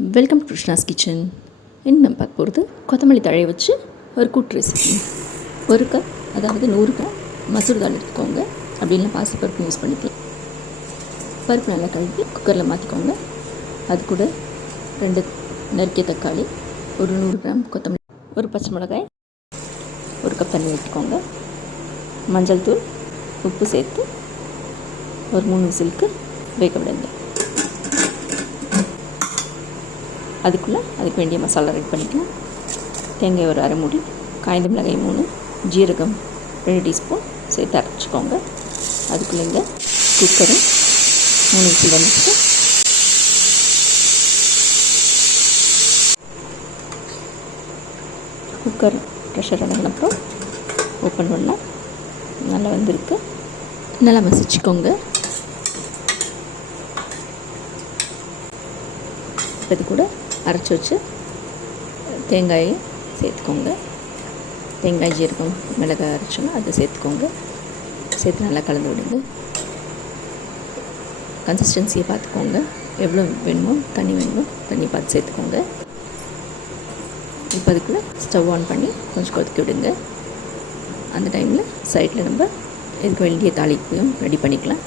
Welcome to Krishna's kitchen. இன்னும் நம்ம பார்க்க போகிறது கொத்தமல்லி தழையை வச்சு ஒரு கூட்டு ரெசிபி. ஒரு கப், அதாவது 100 கிராம் மசூர் தால் எடுத்துக்கோங்க. அப்படி இல்லைனா பாசிப்பருப்பு யூஸ் பண்ணிக்கலாம். பருப்பு நல்லா கழுவி குக்கரில் மாற்றிக்கோங்க. அது கூட 2 நறுக்கிய தக்காளி, ஒரு 100 கிராம் கொத்தமல்லி, ஒரு பச்சை மிளகாய், 1 கப் தண்ணி ஊற்றிக்கோங்க. மஞ்சள் தூள், உப்பு சேர்த்து ஒரு 3 விசிலுக்கு வேக விடுங்க. அதுக்கு வேண்டிய மசாலா ரெடி பண்ணிக்கலாம். தேங்காய் ஒரு அரை மூடி, காய்ந்த மிளகாய் 3, ஜீரகம் 2 டீஸ்பூன் சேர்த்து அரைச்சிக்கோங்க. அதுக்குள்ளே இங்கே குக்கரை 3 விசில் வந்துட்டு குக்கர் ப்ரெஷர் அடங்கினப்புறம் ஓப்பன் பண்ணால் நல்லா வந்திருக்கு. நல்லா மசிச்சுக்கோங்க. இது கூட அரைச்சி வச்சு தேங்காயை சேர்த்துக்கோங்க. தேங்காய், ஜீரகம், மிளகாய் அரைச்சோன்னா அதை சேர்த்துக்கோங்க. சேர்த்து நல்லா கலந்து விடுங்க. கன்சிஸ்டன்சியை பார்த்துக்கோங்க. எவ்வளோ வேணுமோ தண்ணி பார்த்து சேர்த்துக்கோங்க. இப்போ அதுக்குள்ளே ஸ்டவ் ஆன் பண்ணி கொஞ்சம் கொதிக்க விடுங்க. அந்த டைமில் சைடில் நம்ம இதுக்கு வேண்டிய தாளிப்பையும் ரெடி பண்ணிக்கலாம்.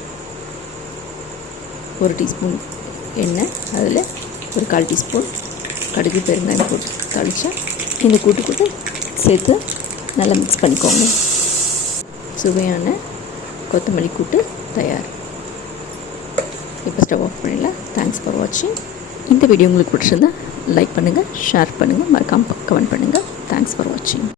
1 டீஸ்பூன் எண்ணெய், அதில் ஒரு 1/4 டீஸ்பூன் கடுகு, பெருங்காயம் போட்டு தாளித்தா இந்த கூட்டு சேர்த்து நல்லா மிக்ஸ் பண்ணிக்கோங்க. சுவையான கொத்தமல்லி கூட்டு தயார். இப்போ ஸ்டவ் ஆஃப் பண்ணிடலாம். தேங்க்ஸ் ஃபார் வாட்சிங். இந்த வீடியோ உங்களுக்கு பிடிச்சிருந்தா லைக் பண்ணுங்கள், ஷேர் பண்ணுங்கள், மறக்காமல் கமெண்ட் பண்ணுங்கள். தேங்க்ஸ் ஃபார் வாட்சிங்.